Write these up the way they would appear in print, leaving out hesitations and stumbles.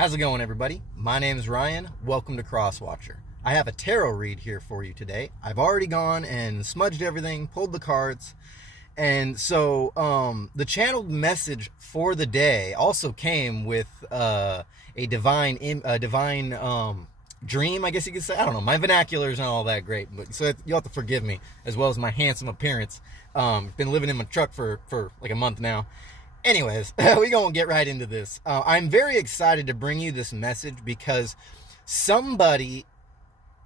How's it going, everybody? My name is Ryan. Welcome to Crosswatcher. I have a tarot read here for you today. I've already gone and smudged everything, pulled the cards, and so the channeled message for the day also came with a divine dream, I guess you could say. I don't know. My vernacular is not all that great, but so you'll have to forgive me, as well as my handsome appearance. Been living in my truck for like a month now. Anyways, we're going to get right into this. I'm very excited to bring you this message because somebody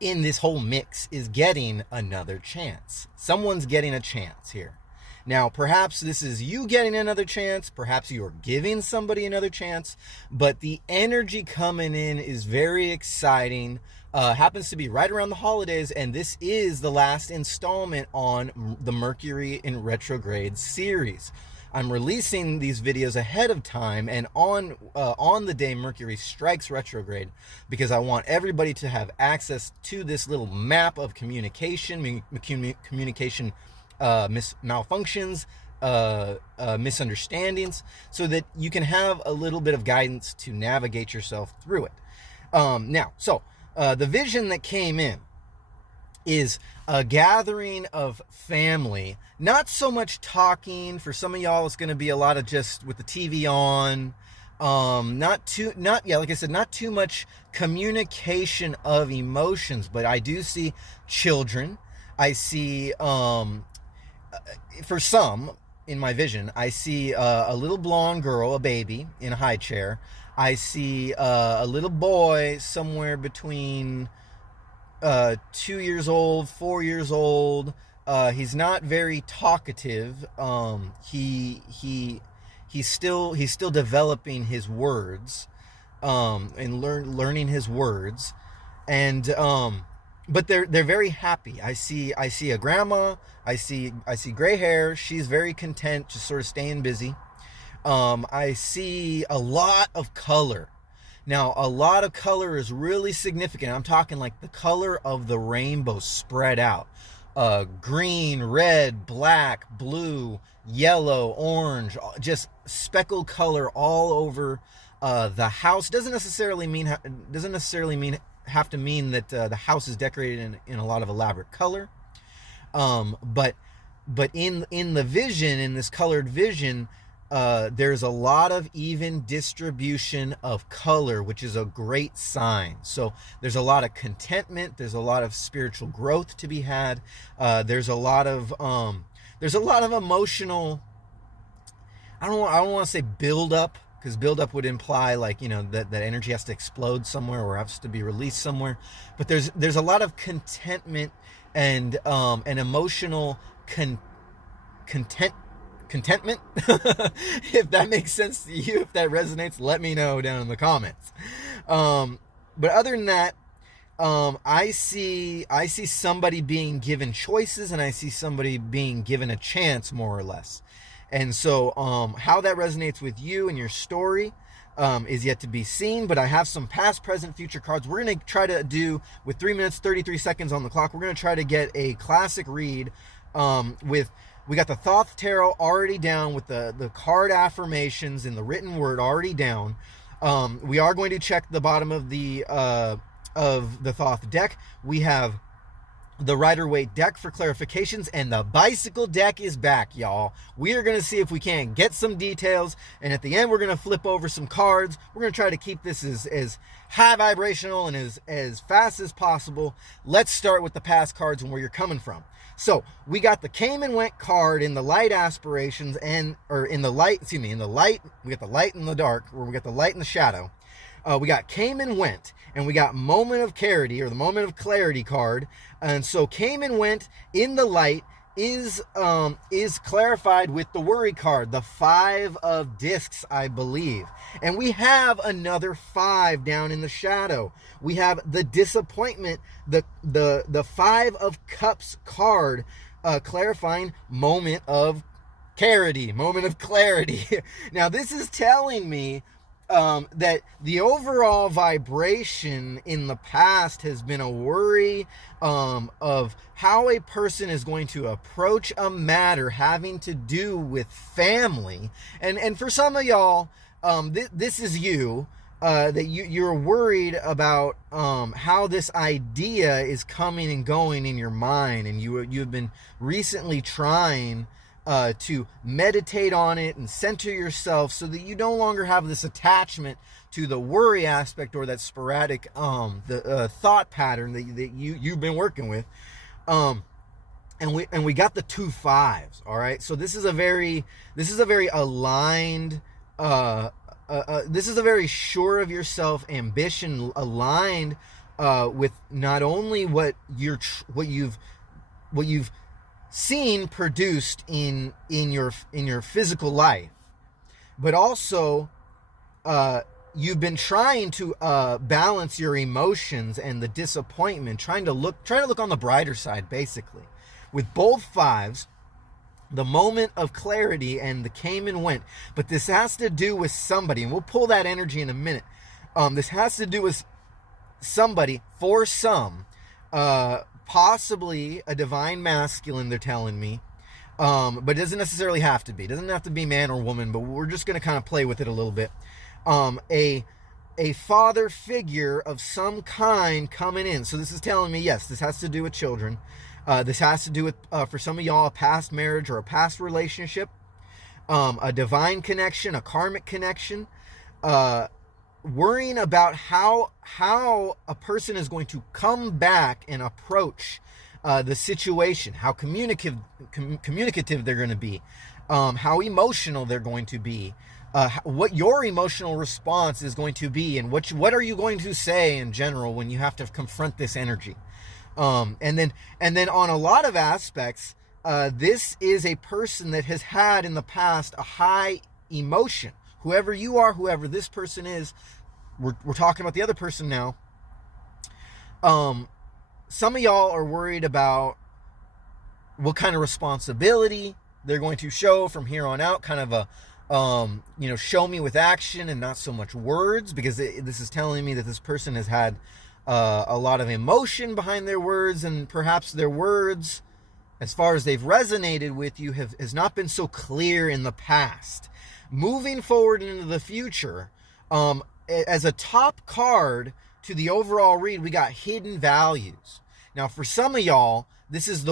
in this whole mix is getting another chance. Someone's getting a chance here. Now, perhaps this is you getting another chance. Perhaps you're giving somebody another chance. But the energy coming in is very exciting. Happens to be right around the holidays, and this is the last installment on the Mercury in Retrograde series. I'm releasing these videos ahead of time and on the day Mercury strikes retrograde, because I want everybody to have access to this little map of communication, malfunctions, misunderstandings, so that you can have a little bit of guidance to navigate yourself through it. The vision that came in is a gathering of family. Not so much talking. For some of y'all, it's going to be a lot of just with the TV on. Not too much communication of emotions. But I do see children. I see, for some in my vision, I see a little blonde girl, a baby in a high chair. I see a little boy somewhere between 2 years old, 4 years old. He's not very talkative. He's still developing his words, and learning his words, and but they're very happy. I see a grandma. I see gray hair. She's very content, just sort of staying busy. I see a lot of color. Now, a lot of color is really significant. I'm talking like the color of the rainbow spread out. Green, red, black, blue, yellow, orange, just speckled color all over the house. Doesn't necessarily mean have to mean that the house is decorated in a lot of elaborate color. But in the vision, in this colored vision, there's a lot of even distribution of color, which is a great sign. So there's a lot of contentment. There's a lot of spiritual growth to be had. There's a lot of emotional. I don't want to say build up, because build up would imply like, that energy has to explode somewhere or has to be released somewhere. But there's a lot of contentment and an emotional contentment. If that makes sense to you, if that resonates, let me know down in the comments. But other than that, I see somebody being given choices, and I see somebody being given a chance, more or less. And so how that resonates with you and your story is yet to be seen. But I have some past, present, future cards. We're going to try to do, with 3 minutes 33 seconds on the clock, we're going to try to get a classic read we got the Thoth Tarot already down with the card affirmations in the written word already down. We are going to check the bottom of the Thoth deck. We have the Rider-Waite deck for clarifications, and the bicycle deck is back, y'all. We are going to see if we can get some details, and at the end we're going to flip over some cards. We're going to try to keep this as high vibrational and as fast as possible. Let's start with the past cards and where you're coming from. So we got the came and went card in the light aspirations, in the light, we got the light and the dark, where we got the light and the shadow. We got came and went, and we got moment of clarity, or the moment of clarity card. And so came and went in the light is clarified with the worry card, the 5 of discs, I believe. And we have another 5 down in the shadow. We have the disappointment, the 5 of cups card, clarifying moment of clarity. Now, this is telling me that the overall vibration in the past has been a worry of how a person is going to approach a matter having to do with family. And for some of y'all, this is you. that you're worried about how this idea is coming and going in your mind, and you've been recently trying to meditate on it and center yourself so that you no longer have this attachment to the worry aspect or that sporadic thought pattern that you've been working with. And we got the 2 5s. All right, so this is a very aligned. This is a very sure of yourself ambition, aligned with not only what you've seen produced in your physical life, but also you've been trying to balance your emotions and the disappointment, trying to look on the brighter side, basically. With both 5s, the moment of clarity and the came and went. But this has to do with somebody, and we'll pull that energy in a minute. This has to do with somebody, for some, possibly a divine masculine, they're telling me. But it doesn't necessarily have to be. It doesn't have to be man or woman, but we're just going to kind of play with it a little bit. A father figure of some kind coming in. So this is telling me, yes, this has to do with children. This has to do with, for some of y'all, a past marriage or a past relationship, a divine connection, a karmic connection, worrying about how a person is going to come back and approach the situation, how communicative they're going to be, how emotional they're going to be, what your emotional response is going to be, and what are you going to say in general when you have to confront this energy. And then on a lot of aspects, this is a person that has had in the past a high emotion. Whoever you are, whoever this person is, we're talking about the other person now. Some of y'all are worried about what kind of responsibility they're going to show from here on out, kind of a, show me with action and not so much words, because this is telling me that this person has had a lot of emotion behind their words, and perhaps their words, as far as they've resonated with you, has not been so clear in the past. Moving forward into the future, as a top card to the overall read, we got hidden values. Now, for some of y'all, this is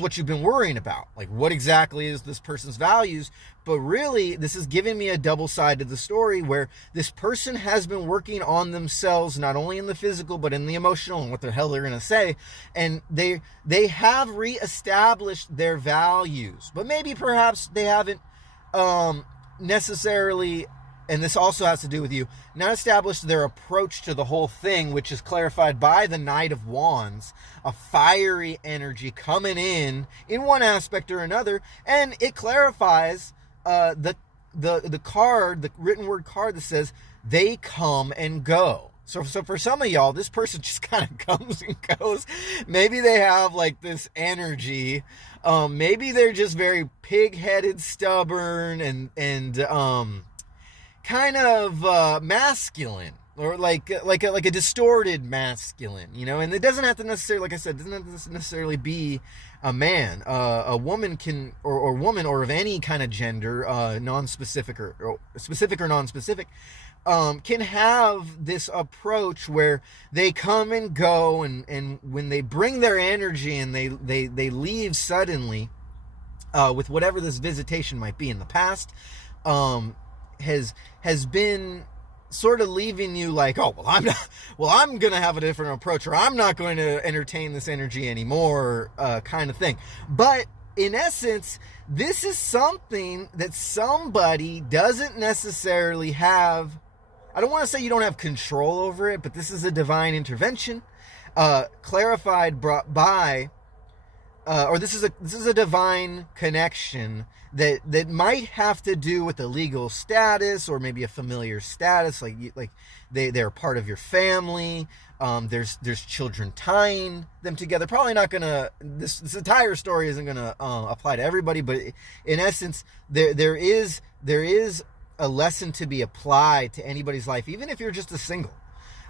what you've been worrying about. Like, what exactly is this person's values? But really, this is giving me a double side to the story, where this person has been working on themselves, not only in the physical, but in the emotional, and what the hell they're going to say. And they have reestablished their values, but maybe perhaps they haven't necessarily, and this also has to do with you, not established their approach to the whole thing, which is clarified by the Knight of Wands, a fiery energy coming in one aspect or another, and it clarifies the card, the written word card that says they come and go. So for some of y'all, this person just kind of comes and goes. Maybe they have like this energy. Maybe they're just very pig-headed, stubborn, and kind of masculine, or like a distorted masculine, and it doesn't have to necessarily, like I said, it doesn't have to necessarily be a man. A woman can, or woman, or of any kind of gender, non-specific or specific or non-specific, can have this approach where they come and go, and when they bring their energy and they leave suddenly, with whatever this visitation might be in the past, has been sort of leaving you like, oh, I'm going to have a different approach, or I'm not going to entertain this energy anymore, kind of thing. But in essence, this is something that somebody doesn't necessarily have. I don't want to say you don't have control over it, but this is a divine intervention, clarified by, or this is a divine connection that might have to do with a legal status, or maybe a familiar status, like they're part of your family. There's children tying them together. Probably not gonna, this entire story isn't gonna apply to everybody, but in essence, there is a lesson to be applied to anybody's life, even if you're just a single.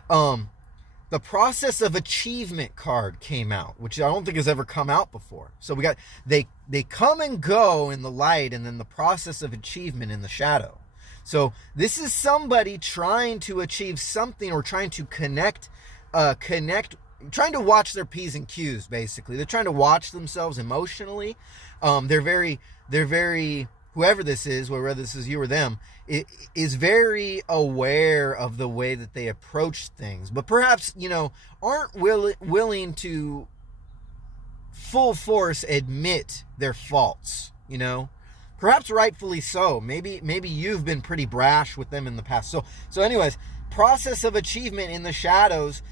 The process of achievement card came out, which I don't think has ever come out before. So we got, they come and go in the light, and then the process of achievement in the shadow. So this is somebody trying to achieve something, or trying to connect, trying to watch their P's and Q's, basically. They're trying to watch themselves emotionally. They're very, whoever this is, whether this is you or them, is very aware of the way that they approach things, but perhaps, aren't willing to full force admit their faults, perhaps rightfully so. Maybe you've been pretty brash with them in the past. So anyways, process of achievement in the shadows,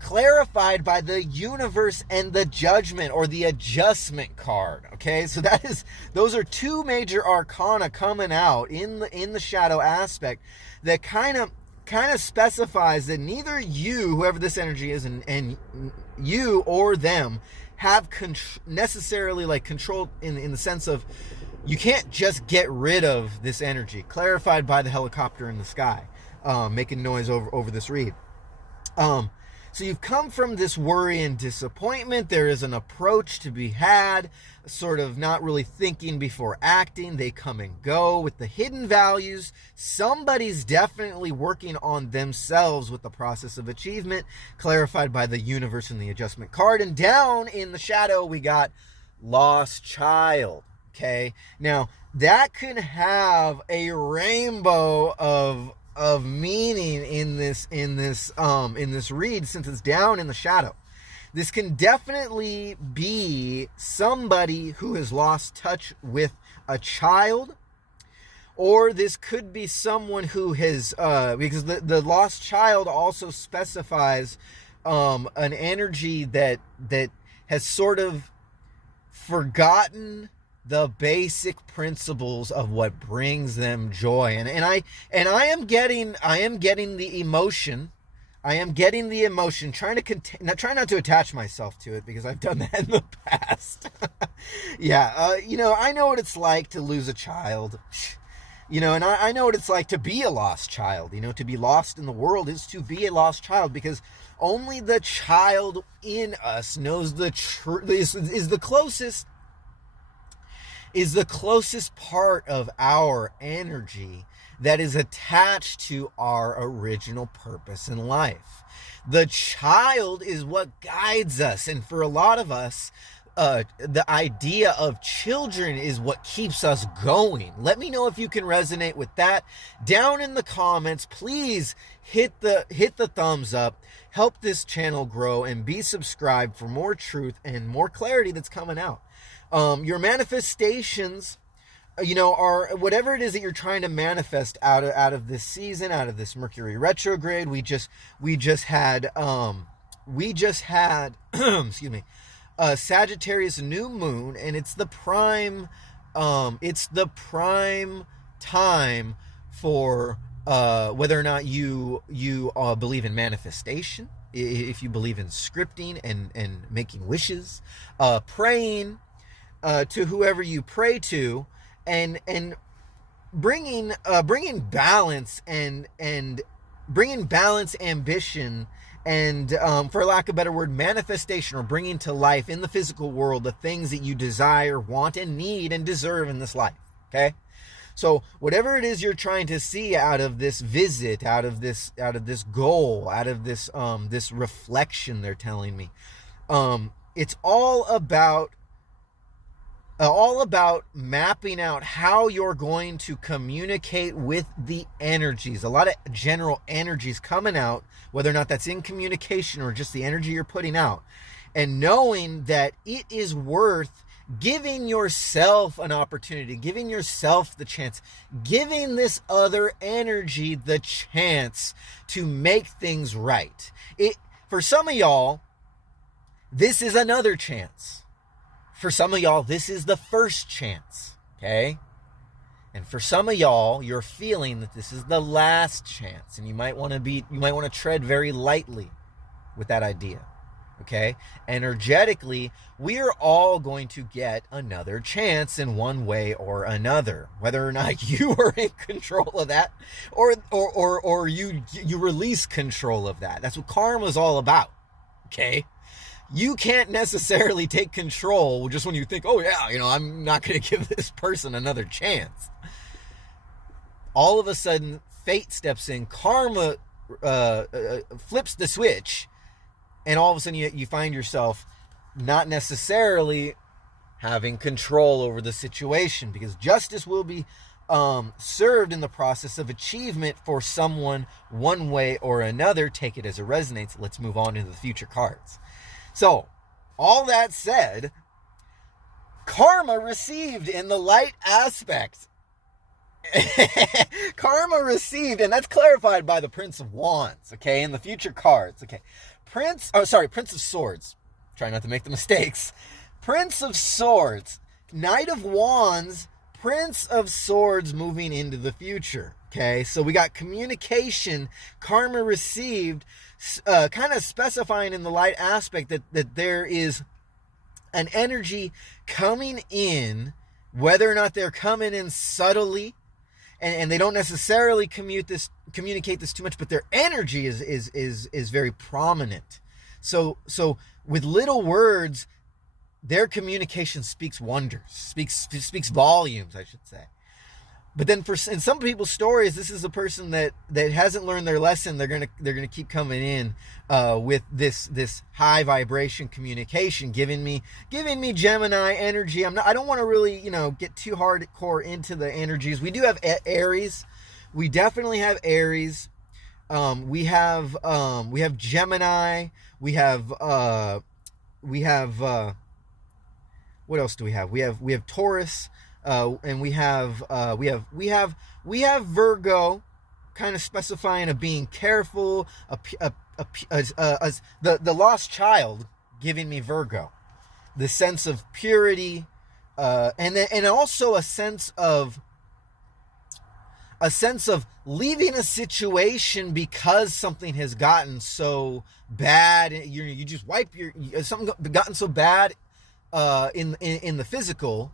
clarified by the universe and the judgment, or the adjustment card. Okay, so those are two major arcana coming out in the shadow aspect, that kind of specifies that neither you, whoever this energy is, and you or them, have necessarily like control in the sense of, you can't just get rid of this energy. Clarified by the helicopter in the sky, making noise over this read. So you've come from this worry and disappointment. There is an approach to be had, sort of not really thinking before acting. They come and go with the hidden values. Somebody's definitely working on themselves with the process of achievement, clarified by the universe and the adjustment card. And down in the shadow, we got lost child. Okay, now that can have a rainbow of meaning in this read, since it's down in the shadow. This can definitely be somebody who has lost touch with a child, or this could be someone who has because the lost child also specifies an energy that has sort of forgotten the basic principles of what brings them joy. And I am getting the emotion. I am getting the emotion, trying not to attach myself to it, because I've done that in the past. Yeah, I know what it's like to lose a child. And I know what it's like to be a lost child. To be lost in the world is to be a lost child, because only the child in us knows the truth, is the closest part of our energy that is attached to our original purpose in life. The child is what guides us. And for a lot of us, the idea of children is what keeps us going. Let me know if you can resonate with that down in the comments. Please hit the thumbs up, help this channel grow, and be subscribed for more truth and more clarity that's coming out. Your manifestations, are whatever it is that you're trying to manifest out of this season, out of this Mercury retrograde. We just had excuse me, Sagittarius new moon, and it's the prime time for whether or not you believe in manifestation, if you believe in scripting and making wishes, praying to whoever you pray to, and bringing balance and bringing balance, ambition, and for lack of a better word, manifestation, or bringing to life in the physical world the things that you desire, want, and need, and deserve in this life. Okay, so whatever it is you're trying to see out of this visit, out of this goal, out of this reflection, they're telling me, it's all about mapping out how you're going to communicate with the energies. A lot of general energies coming out, whether or not that's in communication or just the energy you're putting out, and knowing that it is worth giving yourself an opportunity, giving yourself the chance, giving this other energy the chance to make things right. For some of y'all, this is another chance. For some of y'all, this is the first chance, okay? And for some of y'all, you're feeling that this is the last chance, and you might want to tread very lightly with that idea, okay? Energetically, we are all going to get another chance in one way or another, whether or not you are in control of that, or you release control of that. That's what karma is all about, okay? You can't necessarily take control just when you think, oh yeah, I'm not going to give this person another chance. all of a sudden fate steps in, karma flips the switch, and all of a sudden you find yourself not necessarily having control over the situation, because justice will be served in the process of achievement for someone one way or another. Take it as it resonates. Let's move on into the future cards. So, all that said, karma received in the light aspect. Karma received, and that's clarified by the Prince of Wands, okay, in the future cards, okay. Prince of Swords. Try not to make the mistakes. Prince of Swords, Knight of Wands, Prince of Swords moving into the future, okay? So we got communication, karma received, kind of specifying in the light aspect that there is an energy coming in, whether or not they're coming in subtly, and they don't necessarily communicate this too much, but their energy is very prominent. So with little words, their communication speaks wonders, speaks volumes, I should say. But then in some people's stories, this is a person that hasn't learned their lesson. They're gonna keep coming in with this high vibration communication, giving me Gemini energy. I don't want to really get too hardcore into the energies. We do have Aries. We definitely have Aries. We have Gemini. We have what else do we have? We have Taurus. And we have Virgo, kind of specifying of being careful, the lost child, giving me Virgo, the sense of purity, and also a sense of leaving a situation because something has gotten so bad. You just wipe something gotten so bad in the physical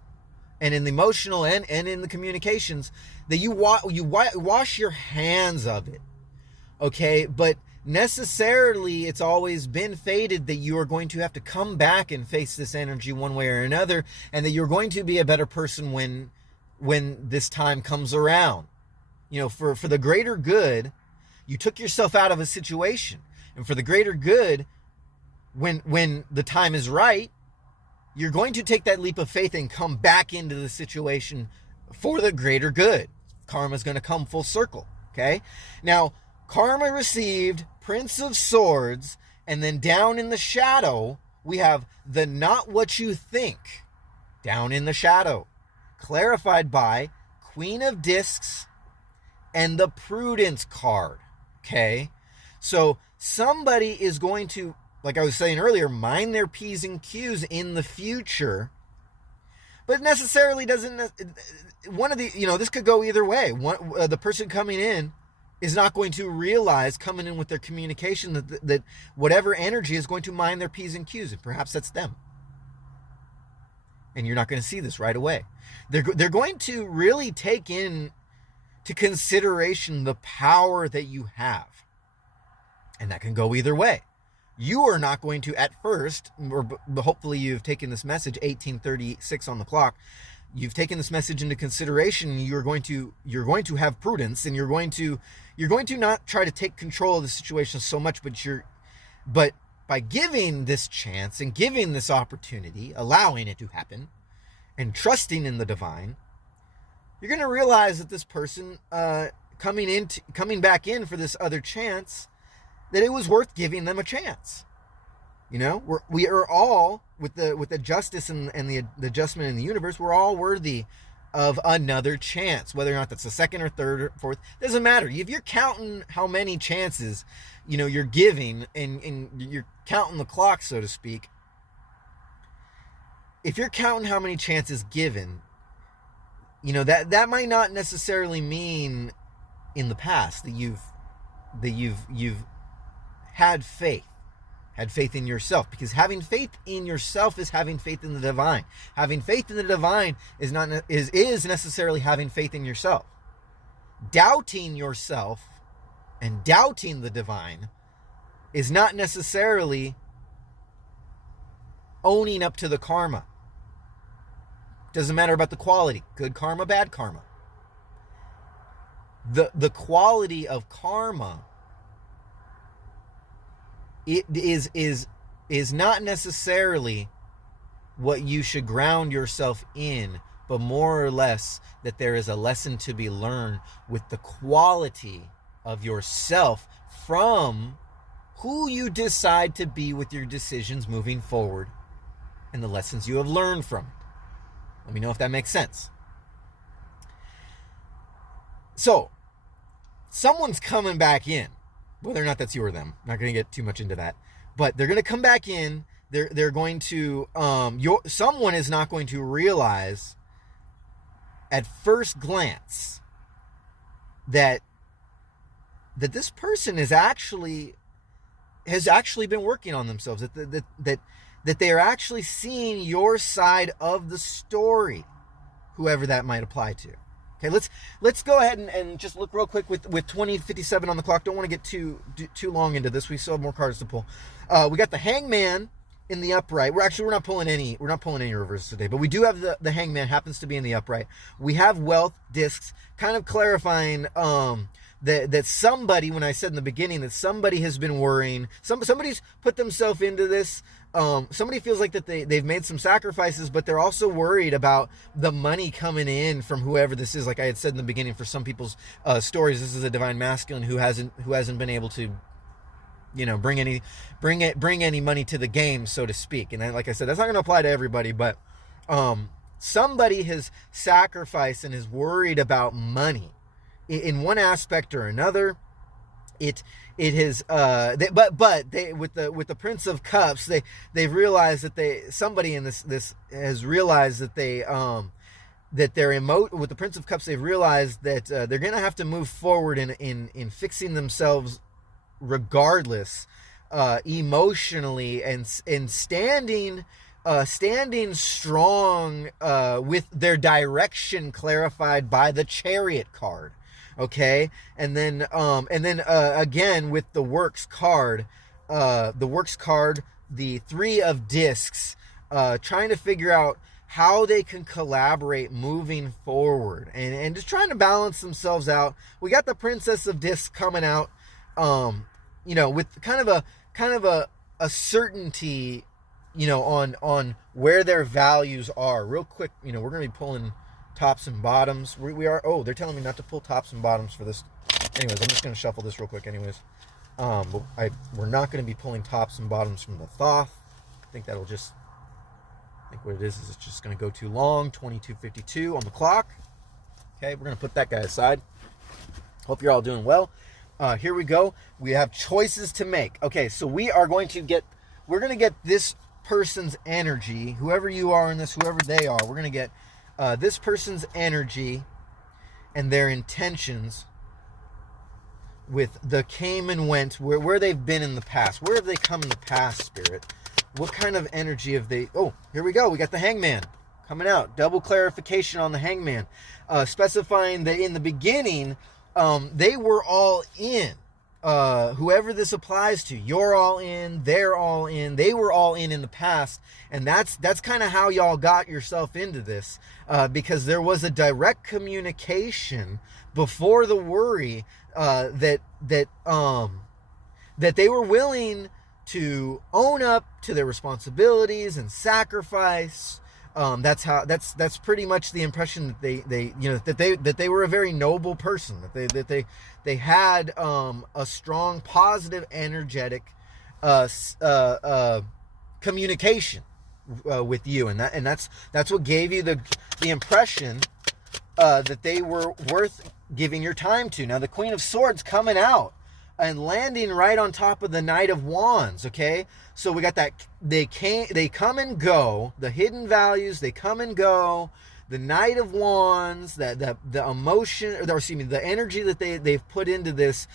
and in the emotional and in the communications, that you wash your hands of it, okay? But necessarily, it's always been fated that you are going to have to come back and face this energy one way or another, and that you're going to be a better person when this time comes around. For the greater good, you took yourself out of a situation, and for the greater good, when the time is right, you're going to take that leap of faith and come back into the situation for the greater good. Karma's going to come full circle, okay? Now, karma received, Prince of Swords, and then down in the shadow, we have the not what you think, down in the shadow, clarified by Queen of Discs and the Prudence card, okay? So somebody is going to, like I was saying earlier, mind their P's and Q's in the future, but necessarily doesn't, one of the, this could go either way. The person coming in is not going to realize, coming in with their communication, that whatever energy is going to mind their P's and Q's, and perhaps that's them. And you're not going to see this right away. They're going to really take in to consideration the power that you have. And that can go either way. You are not going to, at first, or hopefully you've taken this message, 1836 on the clock, you've taken this message into consideration. You're going to have prudence, and you're going to not try to take control of the situation so much, but by giving this chance and giving this opportunity, allowing it to happen, and trusting in the divine, you're going to realize that this person coming back in for this other chance, that it was worth giving them a chance. We are all, with the justice and the adjustment in the universe, we're all worthy of another chance. Whether or not that's the second or third or fourth, doesn't matter. If you're counting how many chances, you're giving, and you're counting the clock, so to speak. If you're counting how many chances given, that might not necessarily mean in the past that you've had faith in yourself, because having faith in yourself is having faith in the divine. Having faith in the divine is necessarily having faith in yourself. Doubting yourself and doubting the divine is not necessarily owning up to the karma. Doesn't matter about the quality, good karma, bad karma. the quality of karma, it is not necessarily what you should ground yourself in, but more or less that there is a lesson to be learned with the quality of yourself from who you decide to be with your decisions moving forward and the lessons you have learned from it. Let me know if that makes sense. So, someone's coming back in, whether or not that's you or them. I'm not going to get too much into that, but they're going to come back in. They're going to someone is not going to realize at first glance that this person has actually been working on themselves, that they are actually seeing your side of the story, whoever that might apply to. Okay, let's go ahead and just look real quick with 2057 on the clock. Don't want to get too long into this. We still have more cards to pull. We got the Hangman in the upright. We're not pulling any reverses today, but we do have the Hangman happens to be in the upright. We have Wealth discs, kind of clarifying that somebody, when I said in the beginning that somebody has been worrying, somebody's put themselves into this. Somebody feels like that they've made some sacrifices, but they're also worried about the money coming in from whoever this is. Like I had said in the beginning, for some people's stories, this is a divine masculine who hasn't been able to, bring any money to the game, so to speak. And then, like I said, that's not going to apply to everybody, but somebody has sacrificed and is worried about money in one aspect or another. It has but they with the Prince of Cups, they've realized that somebody in this has realized that that they're with the Prince of Cups, they've realized that they're gonna have to move forward in fixing themselves regardless, emotionally, and standing strong with their direction clarified by the Chariot card. Okay, and then again with the Works card, the Three of Discs, trying to figure out how they can collaborate moving forward, and just trying to balance themselves out. We got the Princess of Discs coming out, with kind of a certainty, on where their values are. Real quick, we're gonna be pulling tops and bottoms. We are. Oh, they're telling me not to pull tops and bottoms for this. Anyways, I'm just going to shuffle this real quick. Anyways, but we're not going to be pulling tops and bottoms from the Thoth. I think that'll just. I think what it is it's just going to go too long. 22:52 on the clock. Okay, we're going to put that guy aside. Hope you're all doing well. Here we go. We have choices to make. Okay, so we're going to get this person's energy. Whoever you are in this, whoever they are, we're going to get. This person's energy and their intentions with the came and went, where they've been in the past. Where have they come in the past, Spirit? What kind of energy have they... Oh, here we go. We got the Hangman coming out. Double clarification on the Hangman. Specifying that in the beginning, they were all in. Whoever this applies to, you're all in, they're all in, they were all in the past, and that's kind of how y'all got yourself into this, because there was a direct communication before the worry, that they were willing to own up to their responsibilities and sacrifice. That's pretty much the impression that they were a very noble person, that they had a strong, positive, energetic communication with you, and that's what gave you the impression that they were worth giving your time to. Now the Queen of Swords coming out and landing right on top of the Knight of Wands. Okay, so we got that they come and go, the hidden values, they come and go. The Knight of Wands, the emotion, the energy that they've put into this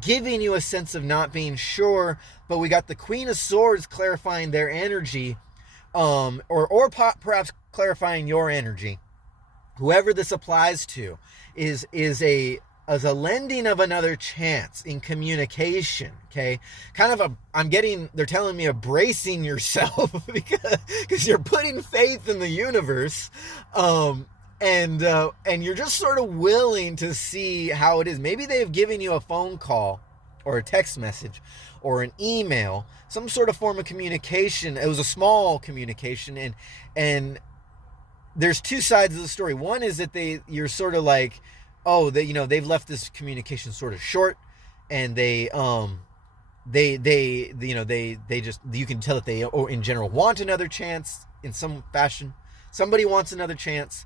giving you a sense of not being sure. But we got the Queen of Swords clarifying their energy, or perhaps clarifying your energy. Whoever this applies to is a lending of another chance in communication. Okay, they're telling me bracing yourself because you're putting faith in the universe, and you're just sort of willing to see how it is. Maybe they've given you a phone call or a text message or an email, some sort of form of communication. It was a small communication, and there's two sides of the story. One is that you're sort of like, oh, they've left this communication sort of short, and they just, you can tell that they, or in general, want another chance in some fashion. Somebody wants another chance.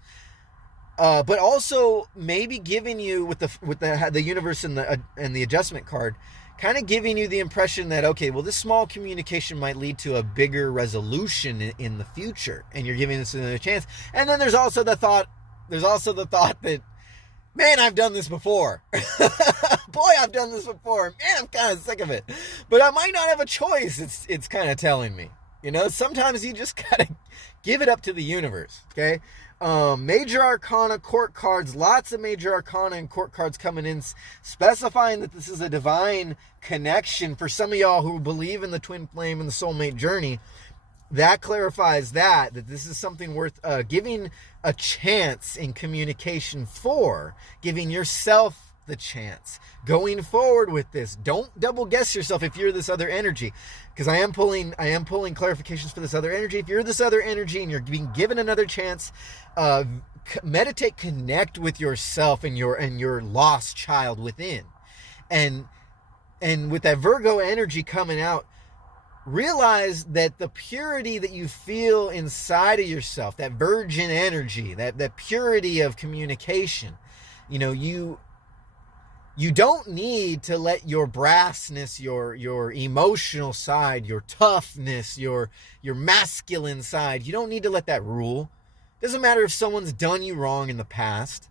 But also maybe giving you with the universe and the adjustment card, kind of giving you the impression that, okay, well, this small communication might lead to a bigger resolution in the future, and you're giving this another chance. And then there's also the thought that, man, I've done this before. Boy, I've done this before. Man, I'm kind of sick of it. But I might not have a choice. It's kind of telling me. Sometimes you just gotta give it up to the universe. Okay. Major Arcana, court cards, lots of Major Arcana and court cards coming in, specifying that this is a divine connection for some of y'all who believe in the twin flame and the soulmate journey. That clarifies that this is something worth giving a chance in communication for, giving yourself the chance going forward with this. Don't double guess yourself if you're this other energy, because I am pulling clarifications for this other energy. If you're this other energy and you're being given another chance, meditate, connect with yourself and your lost child within, and with that Virgo energy coming out, realize that the purity that you feel inside of yourself, that virgin energy, that purity of communication, you don't need to let your brassness, your emotional side, your toughness, your masculine side, you don't need to let that rule. Doesn't matter if someone's done you wrong in the past.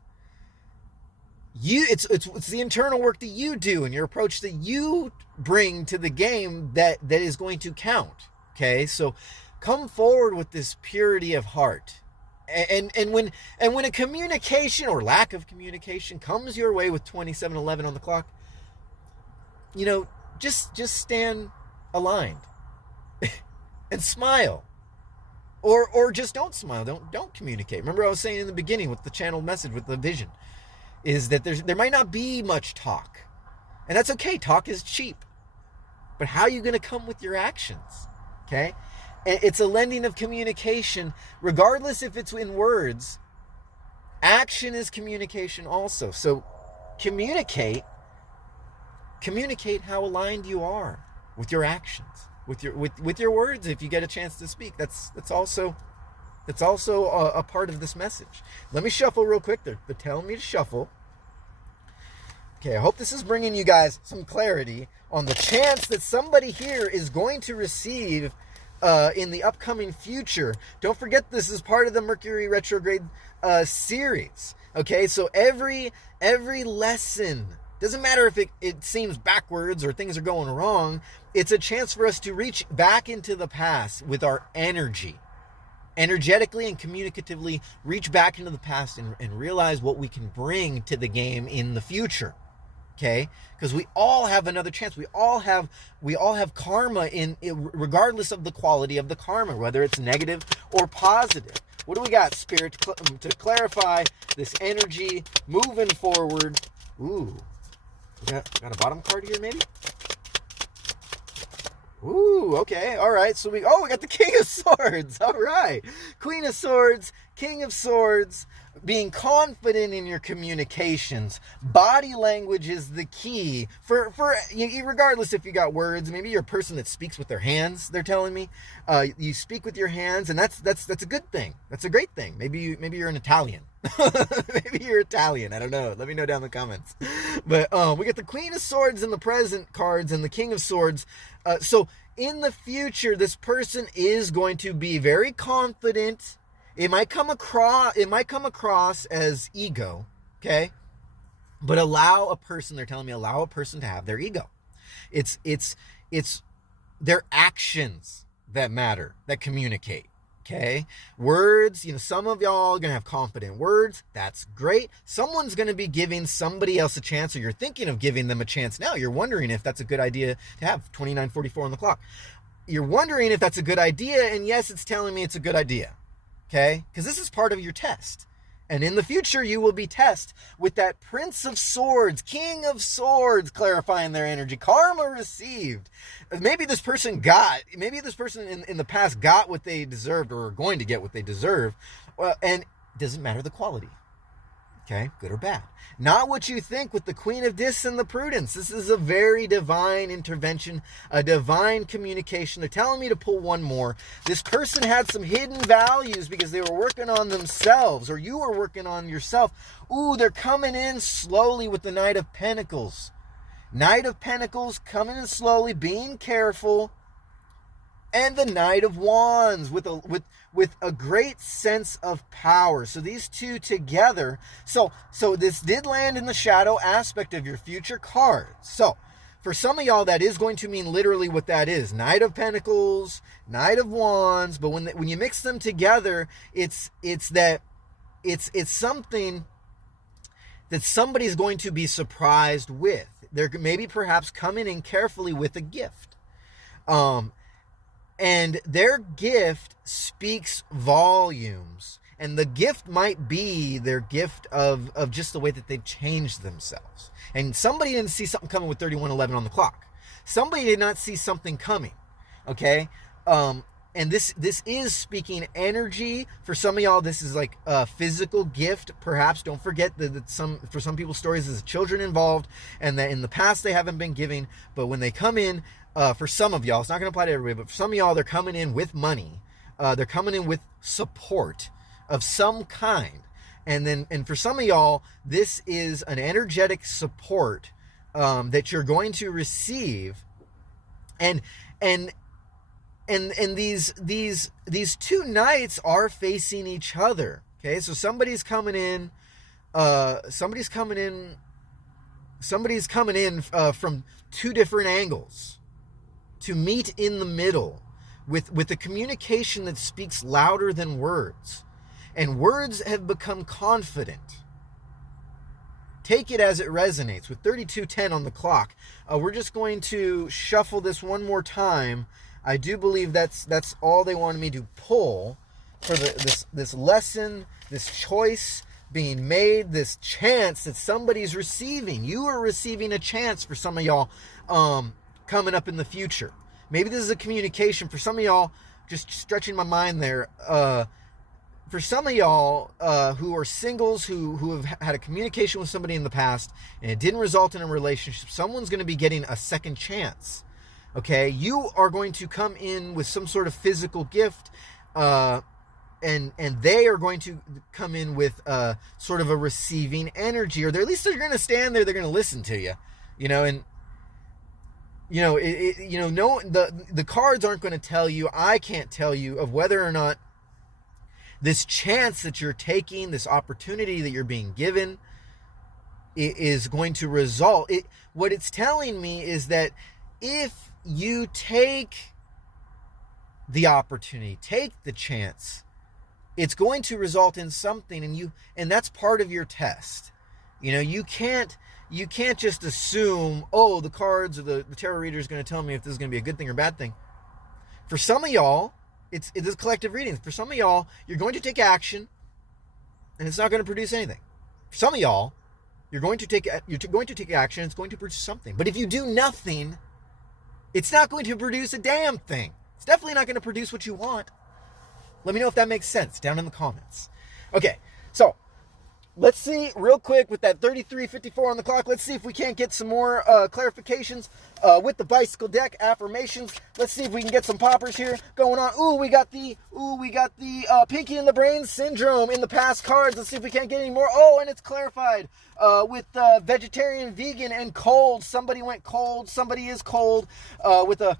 It's the internal work that you do and your approach that you bring to the game that is going to count. Okay, so come forward with this purity of heart. And when a communication or lack of communication comes your way with 27:11 on the clock, just stand aligned and smile, or just don't smile. Don't communicate. Remember, I was saying in the beginning with the channeled message, with the vision, is that there might not be much talk, and that's okay. Talk is cheap, but how are you going to come with your actions? Okay. It's a lending of communication, regardless if it's in words. Action is communication also. So communicate how aligned you are with your actions, with your words. If you get a chance to speak, that's also a part of this message. Let me shuffle real quick. They're telling me to shuffle. Okay, I hope this is bringing you guys some clarity on the chance that somebody here is going to receive in the upcoming future. Don't forget, this is part of the Mercury retrograde series. Okay, so every lesson, doesn't matter if it seems backwards or things are going wrong, it's a chance for us to reach back into the past with our energy. Energetically and communicatively reach back into the past and realize what we can bring to the game in the future. Okay, because we all have another chance. We all have karma regardless of the quality of the karma, whether it's negative or positive. What do we got, Spirit, to clarify this energy moving forward? Ooh, we got a bottom card here, maybe. Ooh, okay, all right. So we got the King of Swords. All right, Queen of Swords, King of Swords. Being confident in your communications. Body language is the key for regardless if you got words. Maybe you're a person that speaks with their hands. They're telling me you speak with your hands, and that's a good thing. That's a great thing. Maybe you're an Italian. Maybe you're Italian. I don't know. Let me know down in the comments. But we got the Queen of Swords in the present cards and the King of Swords. So in the future, this person is going to be very confident. It might come across as ego, okay? But allow a person to have their ego. It's their actions that matter, that communicate, okay? Words, some of y'all are going to have confident words. That's great. Someone's going to be giving somebody else a chance, or you're thinking of giving them a chance now. You're wondering if that's a good idea to have 29:44 on the clock. You're wondering if that's a good idea, and yes, it's telling me it's a good idea. Okay? Because this is part of your test. And in the future, you will be tested with that Prince of Swords, King of Swords, clarifying their energy. Karma received. Maybe this person in the past got what they deserved, or are going to get what they deserve. And it doesn't matter the quality. Okay, good or bad. Not what you think with the Queen of Discs and the Prudence. This is a very divine intervention, a divine communication. They're telling me to pull one more. This person had some hidden values because they were working on themselves, or you were working on yourself. Ooh, they're coming in slowly with the Knight of Pentacles. Knight of Pentacles coming in slowly, being careful. And the Knight of Wands with a great sense of power. So these two together. So this did land in the shadow aspect of your future cards. So for some of y'all, that is going to mean literally what that is. Knight of Pentacles, Knight of Wands. But when you mix them together, it's something that somebody's going to be surprised with. They're maybe perhaps coming in carefully with a gift. And their gift speaks volumes. And the gift might be their gift of just the way that they've changed themselves. And somebody didn't see something coming with 3111 on the clock. Somebody did not see something coming. Okay? And this is speaking energy. For some of y'all, this is like a physical gift. Perhaps don't forget that for some people's stories, there's children involved, and that in the past they haven't been giving. But when they come in, for some of y'all, it's not going to apply to everybody, but for some of y'all, they're coming in with money. They're coming in with support of some kind. And for some of y'all, this is an energetic support that you're going to receive. And these two knights are facing each other. Okay, so somebody's coming in from two different angles to meet in the middle with a communication that speaks louder than words. And words have become confident. Take it as it resonates. With 3210 on the clock, we're just going to shuffle this one more time. I do believe that's all they wanted me to pull for this lesson, this choice being made, this chance that somebody's receiving. You are receiving a chance for some of y'all coming up in the future. Maybe this is a communication. For some of y'all, just stretching my mind there, for some of y'all who are singles, who have had a communication with somebody in the past and it didn't result in a relationship, someone's going to be getting a second chance. Okay, you are going to come in with some sort of physical gift, and they are going to come in with sort of a receiving energy, or at least they're going to stand there, they're going to listen to you, and the cards aren't going to tell you, I can't tell you of whether or not this chance that you're taking, this opportunity that you're being given, is going to result. What it's telling me is that if you take the opportunity, take the chance, it's going to result in something, and that's part of your test. You can't just assume, oh, the cards or the tarot reader is going to tell me if this is going to be a good thing or bad thing. For some of y'all, it is collective readings. For some of y'all, you're going to take action, and it's not going to produce anything. For some of y'all, you're going to take action, it's going to produce something. But if you do nothing, it's not going to produce a damn thing. It's definitely not going to produce what you want. Let me know if that makes sense down in the comments. Okay, so let's see real quick with that 33:54 on the clock. Let's see if we can't get some more clarifications with the bicycle deck affirmations. Let's see if we can get some poppers here going on. We got the Pinky in the Brain syndrome in the past cards. Let's see if we can't get any more. And it's clarified with vegetarian, vegan, and cold. Somebody went cold. Somebody is cold with a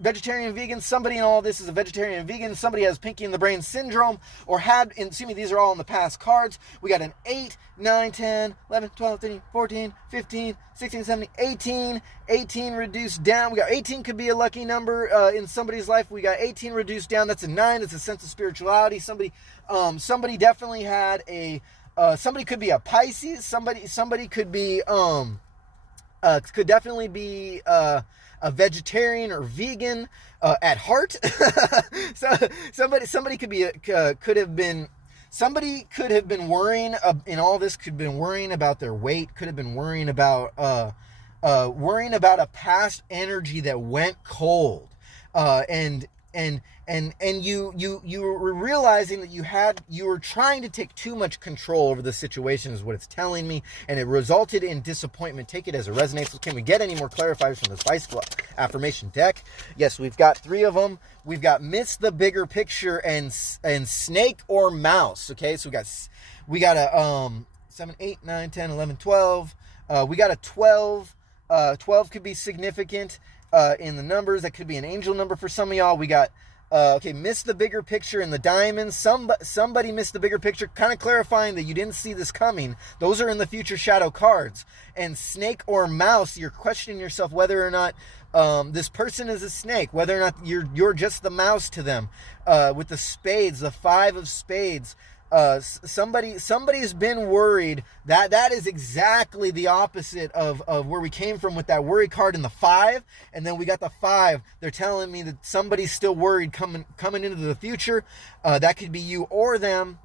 vegetarian, vegan. Somebody in all this is a vegetarian and vegan. Somebody has Pinky in the Brain syndrome, or had, assuming these are all in the past cards. We got an 8, 9, 10, 11, 12, 13, 14, 15, 16, 17, 18. 18 reduced down. We got 18 could be a lucky number in somebody's life. We got 18 reduced down. That's a 9. That's a sense of spirituality. Somebody definitely had somebody could be a Pisces. Somebody could be, could definitely be, a vegetarian or vegan at heart. So somebody could have been somebody could have been worrying in all this, could have been worrying about their weight, could have been worrying about a past energy that went cold, and you were realizing that you were trying to take too much control over the situation, is what it's telling me, and it resulted in disappointment. Take it as it resonates. Can we get any more clarifiers from this bicycle affirmation deck? Yes, we've got 3 of them. We've got miss the bigger picture and snake or mouse. Okay, so we got a 7, 8, 9, 10, 11, 12. We got a 12. 12 could be significant in the numbers. That could be an angel number for some of y'all. We got miss the bigger picture in the diamonds. Somebody missed the bigger picture, kind of clarifying that you didn't see this coming. Those are in the future shadow cards. And snake or mouse, you're questioning yourself whether or not this person is a snake, whether or not you're just the mouse to them. With the spades, the 5 of spades. Somebody's been worried. That is exactly the opposite of where we came from with that worry card in the 5, and then we got the 5. They're telling me that somebody's still worried coming into the future. That could be you or them.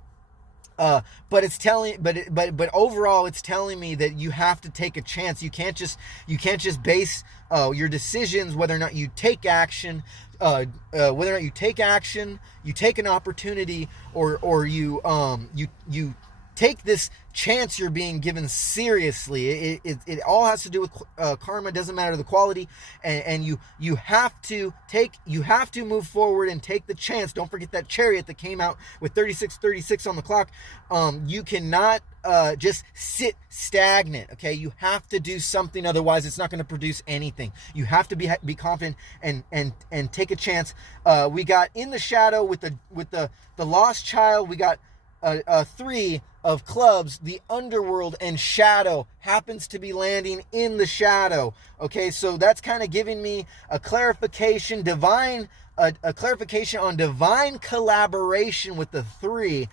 But overall, it's telling me that you have to take a chance. You can't just base your decisions whether or not you take action, you take an opportunity, or you take this chance you're being given seriously. It all has to do with karma. It doesn't matter the quality, and you have to move forward and take the chance. Don't forget that chariot that came out with 36 on the clock. You cannot just sit stagnant. Okay, you have to do something, otherwise it's not going to produce anything. You have to be confident and take a chance. We got in the shadow with the lost child. We got a 3 of clubs. The underworld and shadow happens to be landing in the shadow. Okay, so that's kind of giving me a clarification, a clarification on divine collaboration with the 3,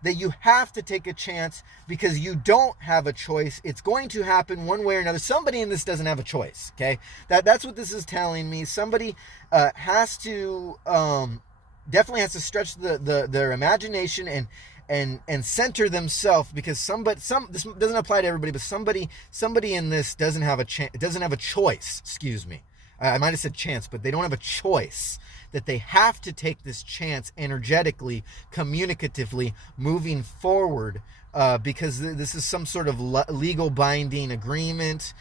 that you have to take a chance because you don't have a choice. It's going to happen one way or another. Somebody in this doesn't have a choice. Okay, that's what this is telling me. Somebody has to definitely has to stretch their imagination and center themselves, because this doesn't apply to everybody, but somebody in this doesn't have a choice. Excuse me, I might have said chance, but they don't have a choice. That they have to take this chance energetically, communicatively, moving forward, because this is some sort of legal binding agreement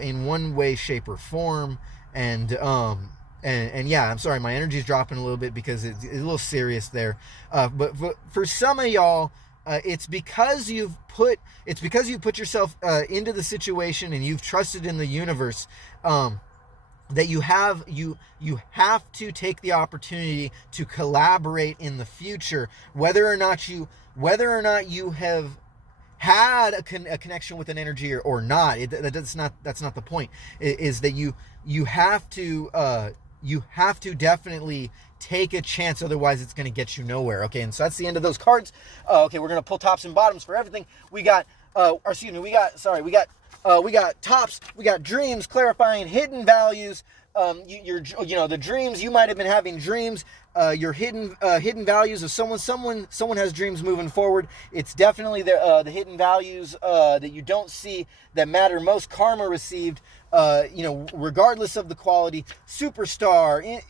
in one way, shape, or form. And yeah, I'm sorry, my energy is dropping a little bit because it's a little serious there. But for some of y'all, it's because you put yourself into the situation and you've trusted in the universe. That you have to take the opportunity to collaborate in the future, whether or not you have had a connection with an energy or not. That's not the point. Is that you have to definitely take a chance, otherwise it's going to get you nowhere. Okay, and so that's the end of those cards. Okay, we're going to pull tops and bottoms for everything. We got tops, we got dreams, clarifying hidden values. The dreams, you might have been having dreams, your hidden values of someone has dreams moving forward. It's definitely the hidden values that you don't see that matter most. Karma received, regardless of the quality. Superstar,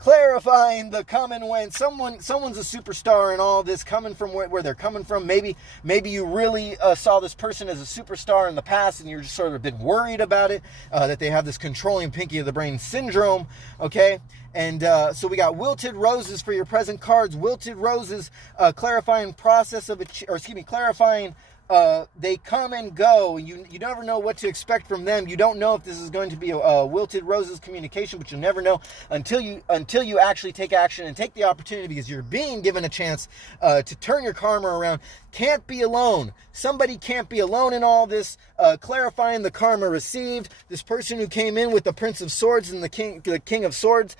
clarifying the come and when. Someone's a superstar in all this, coming from where they're coming from. Maybe you really saw this person as a superstar in the past, and you're just sort of been worried about it, that they have this controlling pinky of the brain syndrome. Okay, and so we got wilted roses for your present cards. Wilted roses, clarifying process of clarifying. They come and go. You never know what to expect from them. You don't know if this is going to be a wilted roses communication, but you'll never know until you actually take action and take the opportunity, because you're being given a chance to turn your karma around. Can't be alone. Somebody can't be alone in all this. Clarifying the karma received. This person who came in with the Prince of Swords and the King of Swords,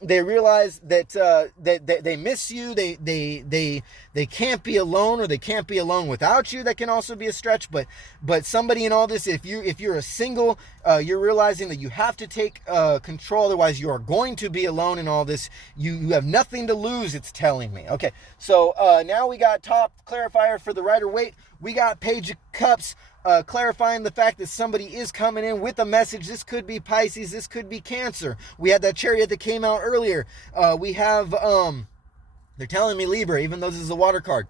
they realize that they miss you. They can't be alone, or they can't be alone without you. too, that can also be a stretch, but somebody in all this, if you're a single, you're realizing that you have to take control, otherwise you are going to be alone in all this. You have nothing to lose, it's telling me. Okay, so now we got top clarifier for the Rider-Waite. We got Page of Cups, clarifying the fact that somebody is coming in with a message. This could be Pisces, this could be Cancer. We had that Chariot that came out earlier. We have they're telling me Libra, even though this is a water card.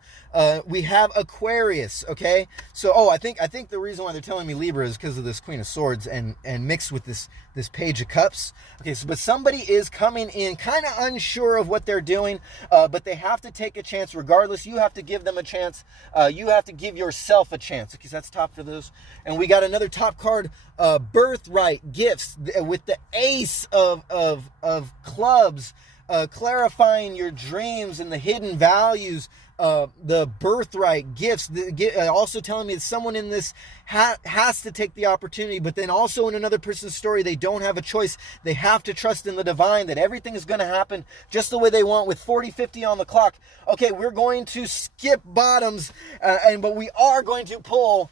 We have Aquarius, okay? So, I think the reason why they're telling me Libra is because of this Queen of Swords and mixed with this Page of Cups. Okay, so but somebody is coming in kind of unsure of what they're doing, but they have to take a chance regardless. You have to give them a chance. You have to give yourself a chance. Okay, so that's top for those. And we got another top card, Birthright Gifts, with the Ace of Clubs. Clarifying your dreams and the hidden values, the birthright gifts, also telling me that someone in this has to take the opportunity, but then also in another person's story, they don't have a choice. They have to trust in the divine, that everything is going to happen just the way they want with 40-50 on the clock. Okay, we're going to skip bottoms, but we are going to pull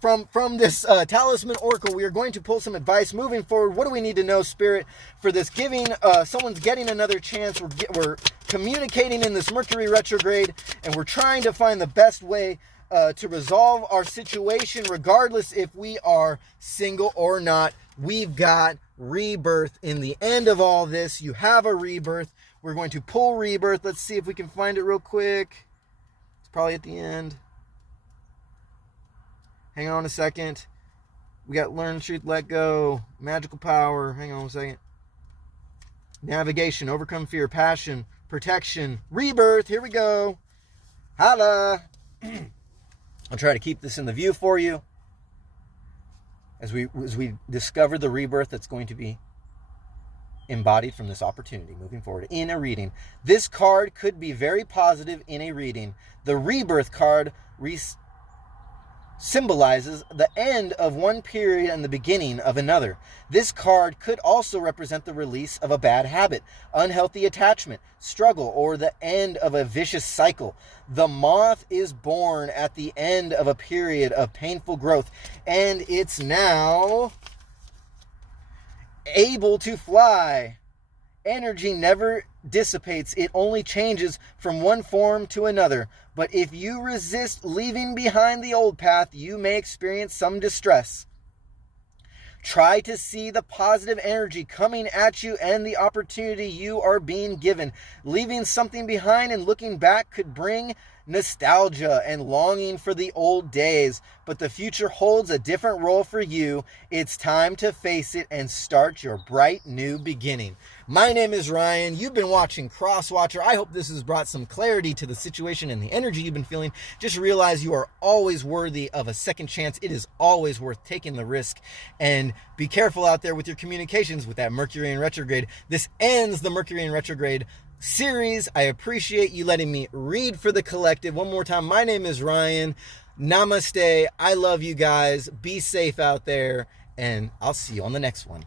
from this Talisman Oracle. We are going to pull some advice moving forward. What do we need to know, Spirit, for this giving? Someone's getting another chance. We're communicating in this Mercury retrograde, and we're trying to find the best way to resolve our situation, regardless if we are single or not. We've got rebirth in the end of all this. You have a rebirth. We're going to pull rebirth. Let's see if we can find it real quick. It's probably at the end. Hang on a second. We got learn, truth, let go, magical power. Hang on a second. Navigation, overcome fear, passion, protection, rebirth. Here we go. Holla. I'll try to keep this in the view for you as we discover the rebirth that's going to be embodied from this opportunity moving forward in a reading. This card could be very positive in a reading. The rebirth card symbolizes the end of one period and the beginning of another. This card could also represent the release of a bad habit, unhealthy attachment, struggle, or the end of a vicious cycle. The moth is born at the end of a period of painful growth, and it's now able to fly. Energy never dissipates, it only changes from one form to another. But if you resist leaving behind the old path, you may experience some distress. Try to see the positive energy coming at you and the opportunity you are being given. Leaving something behind and looking back could bring nostalgia and longing for the old days, but the future holds a different role for you. It's time to face it and start your bright new beginning. My name is Ryan. You've been watching Crosswatcher. I hope this has brought some clarity to the situation and the energy you've been feeling. Just realize you are always worthy of a second chance. It is always worth taking the risk, and be careful out there with your communications with that Mercury in retrograde. This ends the Mercury in retrograde series. I appreciate you letting me read for the collective. One more time, my name is Ryan. Namaste. I love you guys. Be safe out there, and I'll see you on the next one.